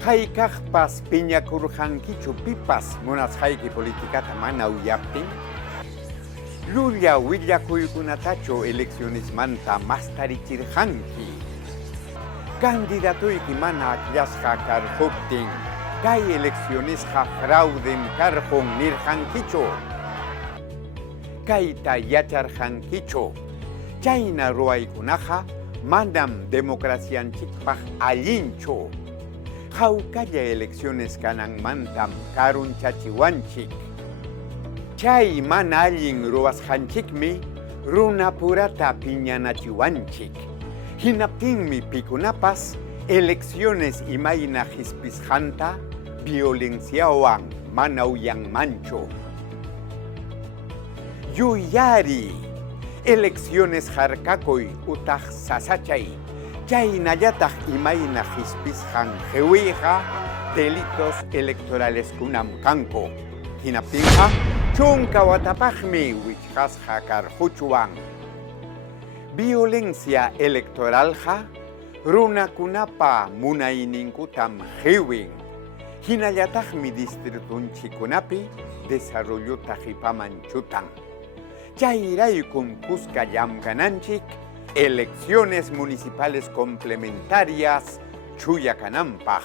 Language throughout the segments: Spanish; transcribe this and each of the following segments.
Haykaqpas piñakurqankichu pipas munasqayki politikata mana uyaptin? Llulla willakuykunatachu eleccionesmanta mastarichirqanki. Candidatuyki mana akllashqa karquptin, kay eleccionesqa frauden karqun nirqankichu. Kayta yacharqankichu. Chayna ruwaykunaqa manam democracianchikpaq allinchu. Hawkalla elecciones kananmantam karunchachiwanchik. Chay mana allin ruwasqanchikmi runapurata piñanachiwanchik. Hinaptinmi pikunapas elecciones imayna hispisqanta violenciawan mana uyanmanchu. Yuyari elecciones harkakuy utaq sasachay. Chaynallataq imayna hispisqan qhiwiyqa delitos electorales kunam kanku. Hinaptinqa chunka watapaqmi wichqasqa karquchuwan. Violencia electoralqa runakunapa munayninkutam qhiwin. Hinallataqmi distritunchikunapi desarrollota qipaman chutan. Chayraykum kuska llamkananchik elecciones municipales complementarias chuyakananpaq,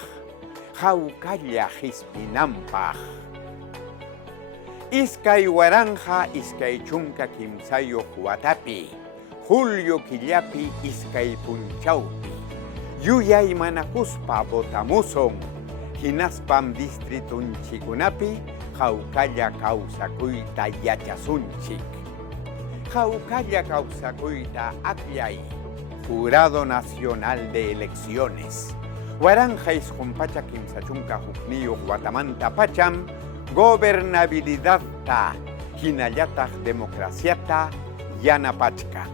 hawkalla hispinanpaq. Iskay waranja iskay chunka kimsayuq watapi, julio killapi iskay punchawpi, yuyay manakuspa votamuson, hinaspam distritunchikunapi hawkalla kawsakuyta yachasunchik. Hawkalla kawsakuyta akllay, Jurado Nacional de Elecciones. Waranja isqunpacha kimsa chunka hukniyuq watamanta pacham gobernabilidadta hinallataq democraciata yanapachkan.